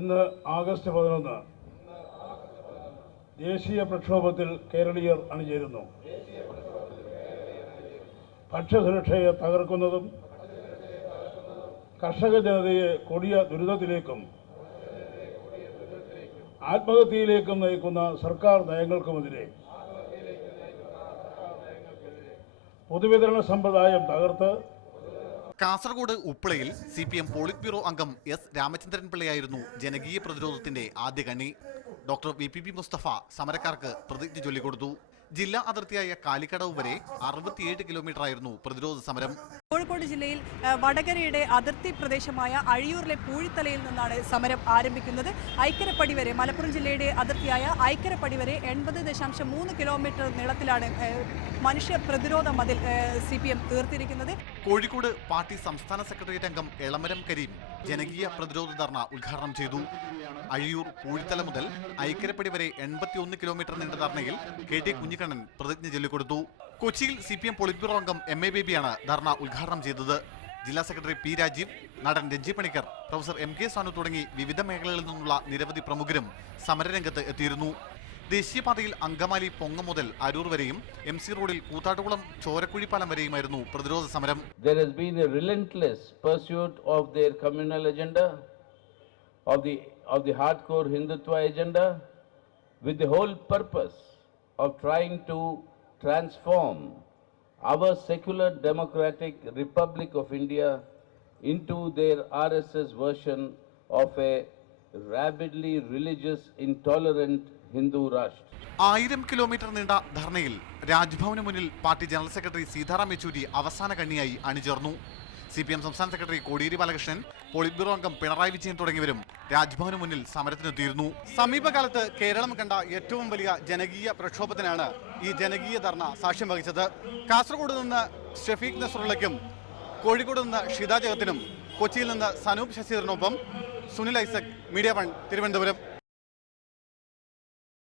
ഇന്ന് ആഗസ്റ്റ് 11 ദേശീയ പ്രക്ഷോഭത്തിൽ കേരളീയർ അണിചേരുന്നു. ഭക്ഷ്യസുരക്ഷയെ തകർക്കുന്നതും കർഷക ജനതയെ കൊടിയ ദുരിതത്തിലേക്കും ആത്മഹത്യയിലേക്കും നയിക്കുന്ന സർക്കാർ നയങ്ങൾക്കുമെതിരെ പൊതുവിതരണ സമ്പ്രദായം തകർത്ത് കാസർഗോഡ് ഉപ്പളയിൽ CPM പോളിറ്റ് ബ്യൂറോ അംഗം S. രാമചന്ദ്രൻ പിള്ളയായിരുന്നു ജനകീയ പ്രതിരോധത്തിന്റെ ആദ്യ കണ്ണി. ഡോക്ടർ VPP മുസ്തഫ സമരക്കാർക്ക് പ്രതിജ്ഞ ചൊല്ലിക്കൊടുത്തു. ജില്ലാ അതിർത്തിയായ കാലിക്കടവ് വരെ 67 കിലോമീറ്ററായിരുന്നു പ്രതിരോധ സമരം. കോഴിക്കോട് ജില്ലയിൽ വടകരയുടെ അതിർത്തി പ്രദേശമായ അഴിയൂരിലെ പൂഴിത്തലയിൽ നിന്നാണ് സമരം ആരംഭിക്കുന്നത്. ഐക്കരപ്പടി വരെ, മലപ്പുറം ജില്ലയുടെ അതിർത്തിയായ ഐക്കരപ്പടി വരെ 80.3 കിലോമീറ്റർ നീളത്തിലാണ് മനുഷ്യ പ്രതിരോധ മതിൽ CPM തീർത്തിരിക്കുന്നത്. കോഴിക്കോട് പാർട്ടി സംസ്ഥാന സെക്രട്ടേറിയറ്റ് അംഗം എളമരം കരീം ജനകീയ പ്രതിരോധ ധർണ ഉദ്ഘാടനം ചെയ്തു. അഴിയൂർ പൂഴിത്തല മുതൽ ഐക്കരപ്പടി വരെ 81 കിലോമീറ്റർ നീണ്ട ധർണയിൽ KT കുഞ്ഞിക്കണ്ണൻ പ്രതിജ്ഞ ചൊല്ലിക്കൊടുത്തു. കൊച്ചിയിൽ CPM പോളിറ്റ് ബ്യൂറോ അംഗം MA ബേബിയാണ് ധർണ ഉദ്ഘാടനം ചെയ്തത്. ജില്ലാ സെക്രട്ടറി P. രാജീവ്, നടൻ രഞ്ജി പണിക്കർ, പ്രൊഫസർ MK സാനു തുടങ്ങി വിവിധ മേഖലകളിൽ നിന്നുള്ള നിരവധി പ്രമുഖരും സമരരംഗത്ത് എത്തിയിരുന്നു. ദേശീയപാതയിൽ അങ്കമാലി പൊങ്ങ മുതൽ അരൂർ വരെയും MC റോഡിൽ കൂത്താട്ടുകുളം ചോരക്കുഴിപ്പാലം വരെയുമായിരുന്നു പ്രതിരോധ സമരം. There has been a relentless pursuit of their communal agenda, of the hardcore Hindutva agenda, with the whole purpose of trying to transform our secular democratic Republic of India into their RSS version of a rabidly religious, intolerant Hindu Rashtra. 1000 kilometre നീണ്ട ധർണയിൽ രാജ്ഭവന് മുന്നിൽ party general secretary Sitaram Yechury അവസാന കണ്ണിയായി അണിചേർന്നു. CPM സംസ്ഥാന secretary Kodiyeri Balakrishnan, polit bureau അംഗം പിണറായി വിജയൻ തുടങ്ങിയവരും രാജ്ഭവന് മുന്നിൽ സമരത്തിനെത്തിയിരുന്നു. സമീപകാലത്ത് കേരളം കണ്ട ഏറ്റവും വലിയ ജനകീയ പ്രക്ഷോഭത്തിനാണ് ഈ ജനകീയ ധർണ സാക്ഷ്യം വഹിച്ചത്. കാസർഗോഡ് നിന്ന് ഷഫീഖ് നസറുള്ളയ്ക്കും കോഴിക്കോട് നിന്ന് ഷിത ജഗത്തിനും കൊച്ചിയിൽ നിന്ന് സനൂപ് ശശിധരനൊപ്പം സുനിൽ ഐസക്, മീഡിയ 1 തിരുവനന്തപുരം.